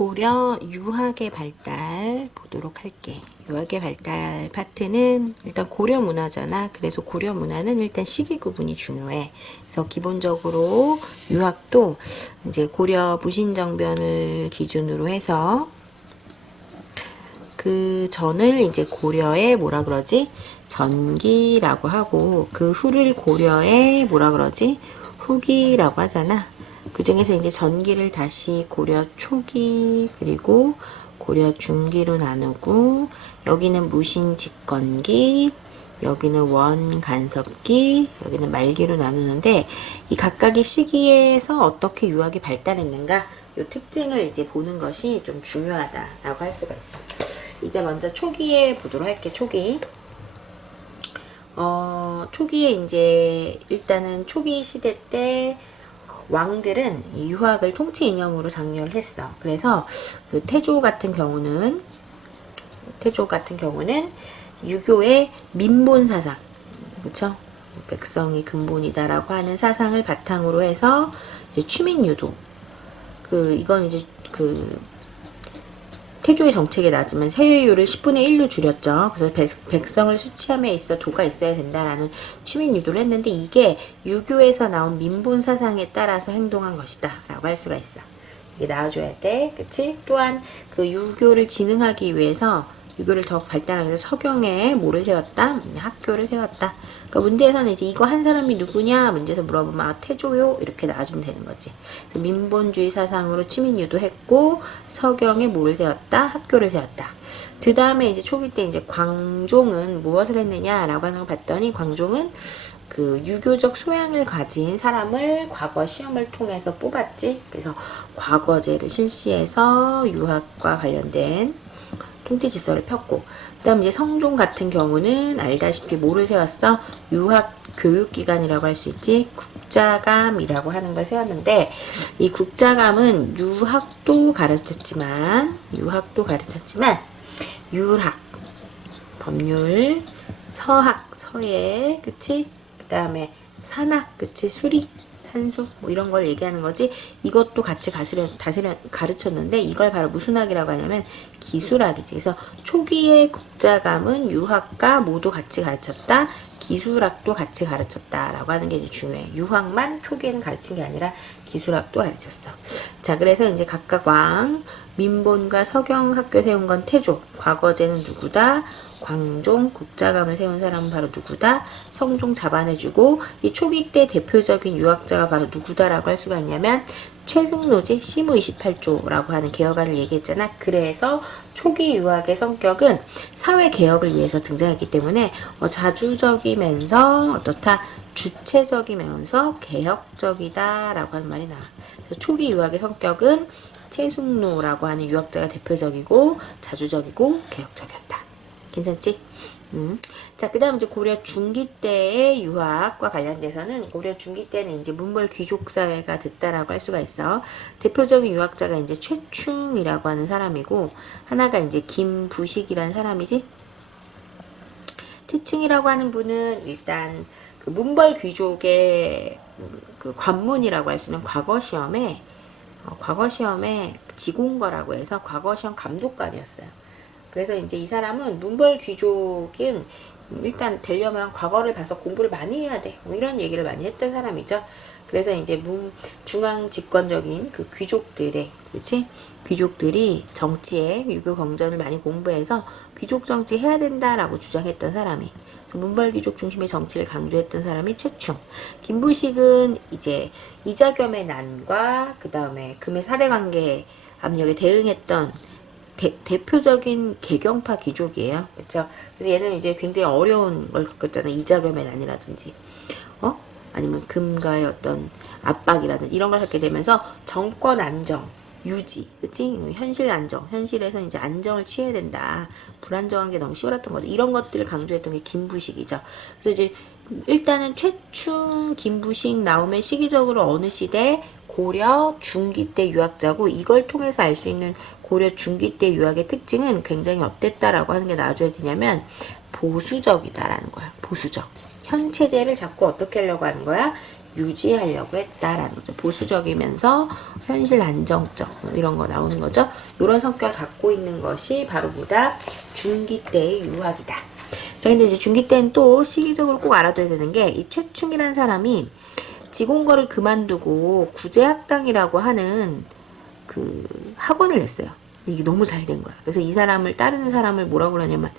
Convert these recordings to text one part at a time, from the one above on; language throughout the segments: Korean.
고려 유학의 발달 보도록 할게. 유학의 발달 파트는 일단 고려 문화잖아. 그래서 고려 문화는 일단 시기 구분이 중요해. 그래서 기본적으로 유학도 이제 고려 부신정변을 기준으로 해서 그 전을 이제 고려의 뭐라 그러지? 전기라고 하고 그 후를 고려의 뭐라 그러지? 후기라고 하잖아. 그 중에서 이제 전기를 다시 고려 초기 그리고 고려 중기로 나누고 여기는 무신 집권기 여기는 원 간섭기 여기는 말기로 나누는데 이 각각의 시기에서 어떻게 유학이 발달했는가 요 특징을 이제 보는 것이 좀 중요하다라고 할 수가 있어. 이제 먼저 초기에 보도록 할게. 초기에 이제 일단은 초기 시대 때 왕들은 이 유학을 통치 이념으로 장려를 했어. 그래서 그 태조 같은 경우는 유교의 민본 사상, 그렇죠? 백성이 근본이다라고 하는 사상을 바탕으로 해서 이제 취민 유도. 이건 이제 태조의 정책에 나왔지만 세율을 10분의 1로 줄였죠. 그래서 백성을 수치함에 있어 도가 있어야 된다라는 취민 유도를 했는데 이게 유교에서 나온 민본 사상에 따라서 행동한 것이다 라고 할 수가 있어. 이게 나와줘야 돼. 그치? 또한 그 유교를 진흥하기 위해서 유교를 더 발달하기 위해서 서경에 뭐를 세웠다? 학교를 세웠다. 그러니까 문제에서는 이제 이거 한 사람이 누구냐? 문제에서 물어보면 아, 태조요? 이렇게 나와주면 되는 거지. 민본주의 사상으로 취민 유도했고 서경에 뭐를 세웠다? 학교를 세웠다. 그 다음에 이제 초기 때 이제 광종은 무엇을 했느냐라고 하는 걸 봤더니 광종은 그 유교적 소양을 가진 사람을 과거 시험을 통해서 뽑았지. 그래서 과거제를 실시해서 유학과 관련된 통치 질서를 폈고 그 다음 이제 성종 같은 경우는 알다시피 뭐를 세웠어? 유학 교육기관이라고 할 수 있지. 국자감이라고 하는 걸 세웠는데 이 국자감은 유학도 가르쳤지만 율학, 법률, 서학, 서예, 그치? 그 다음에 산학, 그치? 수리, 산수 뭐 이런 걸 얘기하는 거지. 이것도 같이 가르쳤는데 이걸 바로 무슨 학이라고 하냐면 기술학이지. 그래서 초기의 국자감은 유학과 모두 같이 가르쳤다. 기술학도 같이 가르쳤다라고 하는 게 이제 중요해. 유학만 초기에는 가르친 게 아니라 기술학도 가르쳤어. 자, 그래서 이제 각각 왕, 민본과 서경 학교 세운 건 태조, 과거제는 누구다? 광종, 국자감을 세운 사람은 바로 누구다? 성종 잡아내주고 이 초기 때 대표적인 유학자가 바로 누구다라고 할 수가 있냐면 최승로지 시무 28조라고 하는 개혁안을 얘기했잖아. 그래서 초기 유학의 성격은 사회 개혁을 위해서 등장했기 때문에 자주적이면서 어떻다? 주체적이면서 개혁적이다라고 하는 말이 나와. 그래서 초기 유학의 성격은 최승로라고 하는 유학자가 대표적이고 자주적이고 개혁적이었다. 괜찮지? 자, 그 다음 이제 고려 중기 때의 유학과 관련돼서는 고려 중기 때는 이제 문벌 귀족 사회가 됐다라고 할 수가 있어. 대표적인 유학자가 이제 최충이라고 하는 사람이고, 하나가 이제 김부식이라는 사람이지. 최충이라고 하는 분은 일단 그 문벌 귀족의 그 관문이라고 할 수 있는 과거 시험에 지공거라고 해서 과거 시험 감독관이었어요. 그래서 이제 이 사람은 문벌 귀족은 일단 되려면 과거를 봐서 공부를 많이 해야 돼. 뭐 이런 얘기를 많이 했던 사람이죠. 그래서 이제 중앙 집권적인 그 귀족들이 정치에 유교 경전을 많이 공부해서 귀족 정치 해야 된다라고 주장했던 사람이. 문벌 귀족 중심의 정치를 강조했던 사람이 최충. 김부식은 이제 이자겸의 난과 그 다음에 금의 사대관계 압력에 대응했던 대표적인 개경파 귀족이에요. 그렇죠? 그래서 얘는 이제 굉장히 어려운 걸 겪었잖아. 이자겸의 난이라든지, 아니면 금과의 어떤 압박이라든지 이런 걸 겪게 되면서 정권 안정, 유지, 그치? 현실에서 이제 안정을 취해야 된다. 불안정한 게 너무 심했던 거죠. 이런 것들을 강조했던 게 김부식이죠. 그래서 이제 일단은 최충, 김부식 나오면 시기적으로 어느 시대? 고려 중기 때 유학자고 이걸 통해서 알 수 있는 고려 중기 때 유학의 특징은 굉장히 어땠다라고 하는 게 나와줘야 되냐면 보수적이다라는 거야. 보수적. 현 체제를 자꾸 어떻게 하려고 하는 거야? 유지하려고 했다라는 거죠. 보수적이면서 현실 안정적 이런 거 나오는 거죠. 이런 성격을 갖고 있는 것이 바로 뭐다? 중기 때의 유학이다. 자, 근데 이제 중기 때는 또 시기적으로 꼭 알아둬야 되는 게 이 최충이라는 사람이 지공거를 그만두고 구제학당이라고 하는 그 학원을 냈어요. 이게 너무 잘 된 거야. 그래서 이 사람을 따르는 사람을 뭐라고 그러냐면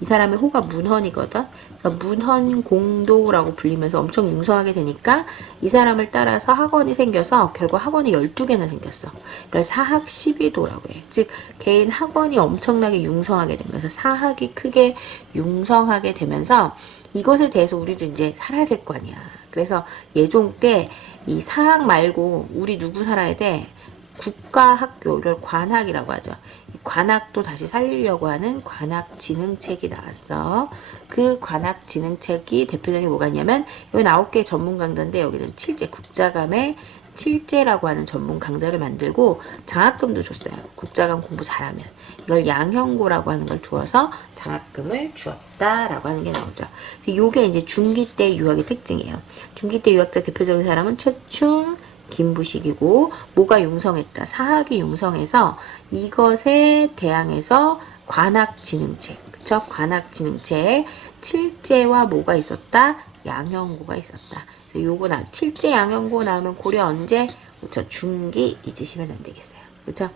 이 사람의 호가 문헌이거든. 그래서 문헌공도라고 불리면서 엄청 융성하게 되니까 이 사람을 따라서 학원이 생겨서 결국 학원이 12개나 생겼어. 그러니까 사학 12도라고 해. 즉 개인 학원이 엄청나게 융성하게 된 거예요. 그래서 사학이 크게 융성하게 되면서 이것에 대해서 우리도 이제 살아야 될 거 아니야. 그래서 예종 때 이 사학 말고 우리 누구 살아야 돼? 국가학교, 이걸 관학이라고 하죠. 이 관학도 다시 살리려고 하는 관학진흥책이 나왔어. 그 관학진흥책이 대표적인 뭐가 있냐면 여기 9개의 전문 강좌인데 여기는 칠제, 국자감의 칠제라고 하는 전문 강좌를 만들고 장학금도 줬어요. 국자감 공부 잘하면. 이걸 양형고라고 하는 걸 두어서 장학금을 주었다라고 하는 게 나오죠. 요게 이제 중기 때 유학의 특징이에요. 중기 때 유학자 대표적인 사람은 최충, 김부식이고 뭐가 융성했다. 사학이 융성해서 이것에 대항해서 관학진흥책, 그쵸? 관학진흥책 칠제와 뭐가 있었다? 양형고가 있었다. 요거 칠제 양형고 나오면 고려 언제? 그쵸? 중기 잊으시면 안 되겠어요. 그쵸?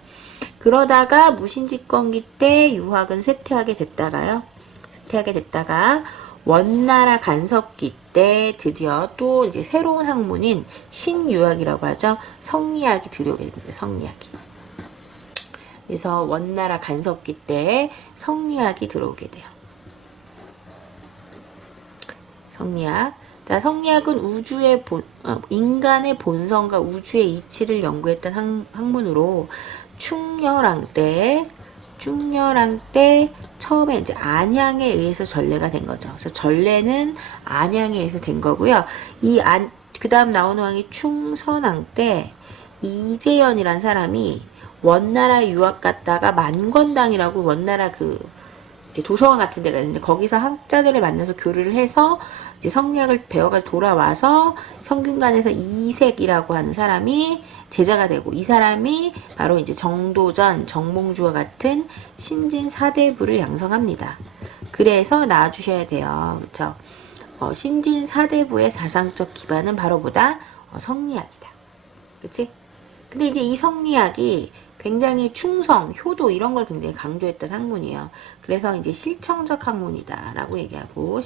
그러다가 무신집권기 때 유학은 쇠퇴하게 됐다가 원나라 간섭기 때 드디어 또 이제 새로운 학문인 신유학이라고 하죠. 성리학이 들어오게 됩니다. 성리학이. 그래서 원나라 간섭기 때 성리학이 들어오게 돼요. 성리학. 자, 성리학은 인간의 본성과 우주의 이치를 연구했던 학문으로 충렬왕 때 처음에 이제 안양에 의해서 전래가 된 거죠. 그래서 전래는 안양에 의해서 된 거고요. 그 다음 나오는 왕이 충선왕 때 이재현이란 사람이 원나라 유학 갔다가 만권당이라고 원나라 이제 도서관 같은 데가 있는데 거기서 학자들을 만나서 교류를 해서 이제 성리학을 배워가 돌아와서 성균관에서 이색이라고 하는 사람이 제자가 되고 이 사람이 바로 이제 정도전, 정몽주와 같은 신진 사대부를 양성합니다. 그래서 나와주셔야 돼요. 그쵸? 신진 사대부의 사상적 기반은 바로 뭐다? 성리학이다. 그치? 근데 이제 이 성리학이 굉장히 충성, 효도 이런 걸 굉장히 강조했던 학문이에요. 그래서 이제 실천적 학문이다라고 얘기하고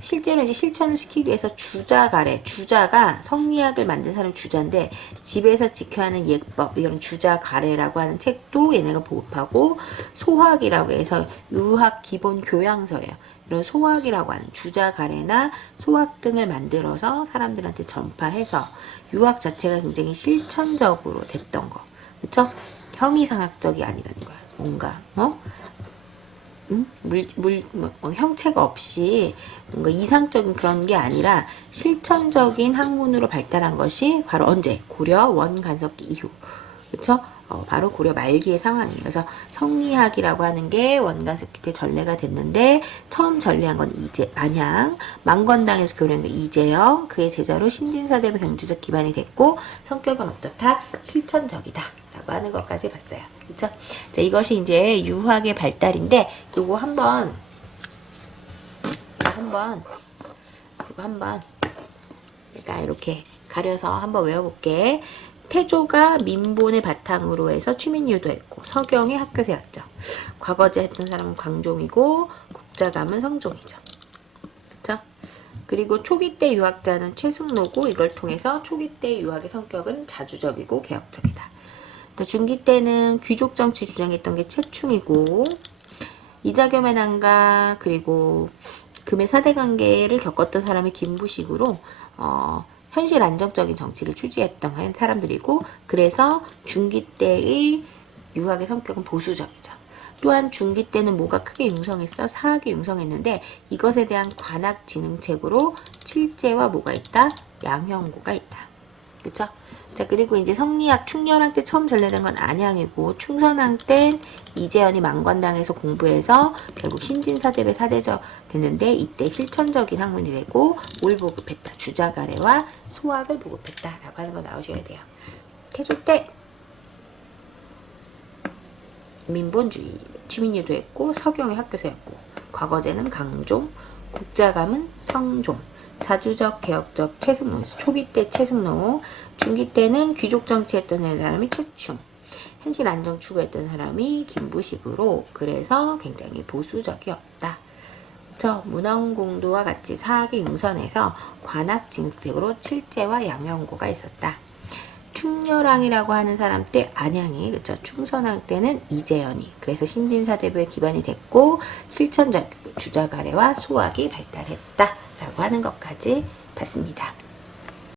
실제로 이제 실천을 시키기 위해서 주자가 성리학을 만든 사람이 주자인데 집에서 지켜야 하는 예법 이런 주자가래라고 하는 책도 얘네가 보급하고 소학이라고 해서 유학 기본 교양서예요. 이런 소학이라고 하는 주자가래나 소학 등을 만들어서 사람들한테 전파해서 유학 자체가 굉장히 실천적으로 됐던 거. 그쵸? 형이상학적이 아니라는 거야. 뭔가 형체가 없이 뭔가 이상적인 그런 게 아니라 실천적인 학문으로 발달한 것이 바로 언제? 고려 원간섭기 이후. 그쵸? 바로 고려 말기의 상황이에요. 그래서 성리학이라고 하는 게 원간섭기 때 전래가 됐는데 처음 전래한 건 안양, 만권당에서 교류한 게 이재영, 그의 제자로 신진사대부 경제적 기반이 됐고 성격은 어떻다? 실천적이다 라고 하는 것까지 봤어요. 그쵸? 자, 이것이 이제 유학의 발달인데 요거 한번 그러니까 이렇게 가려서 한번 외워볼게. 태조가 민본을 바탕으로 해서 취민유도했고 서경이 학교 세웠죠. 과거제 했던 사람은 광종이고 국자감은 성종이죠. 그쵸? 그리고 초기 때 유학자는 최승로고 이걸 통해서 초기 때 유학의 성격은 자주적이고 개혁적이다. 중기 때는 귀족 정치 주장했던 게 최충이고 이자겸의 난가 그리고 금의 사대 관계를 겪었던 사람이 김부식으로 현실 안정적인 정치를 추지했던 사람들이고 그래서 중기 때의 유학의 성격은 보수적이죠. 또한 중기 때는 뭐가 크게 융성했어? 사학이 융성했는데 이것에 대한 관학진흥책으로 칠제와 뭐가 있다? 양형고가 있다. 그쵸? 자, 그리고 이제 성리학 충렬왕 때 처음 전래된 건 안양이고, 충선왕 땐 이재현이 망관당에서 공부해서 결국 신진사대배 사대적 됐는데, 이때 실천적인 학문이 되고 뭘 보급했다? 주자가래와 소학을 보급했다라고 하는 거 나오셔야 돼요. 태조 때 민본주의 취민유도 했고, 서경의 학교세였고, 과거제는 강종, 국자감은 성종, 자주적, 개혁적, 최승로, 초기 때 최승로, 중기 때는 귀족 정치했던 사람이 최충, 현실 안정 추구했던 사람이 김부식으로, 그래서 굉장히 보수적이었다. 저 문헌공도와 같이 사학의 융선에서 관악 진급으로 칠제와 양형고가 있었다. 충렬왕이라고 하는 사람 때 안양이, 그쵸? 충선왕 때는 이재현이, 그래서 신진사대부의 기반이 됐고 실천적 주자가래와 소학이 발달했다 라고 하는 것까지 봤습니다.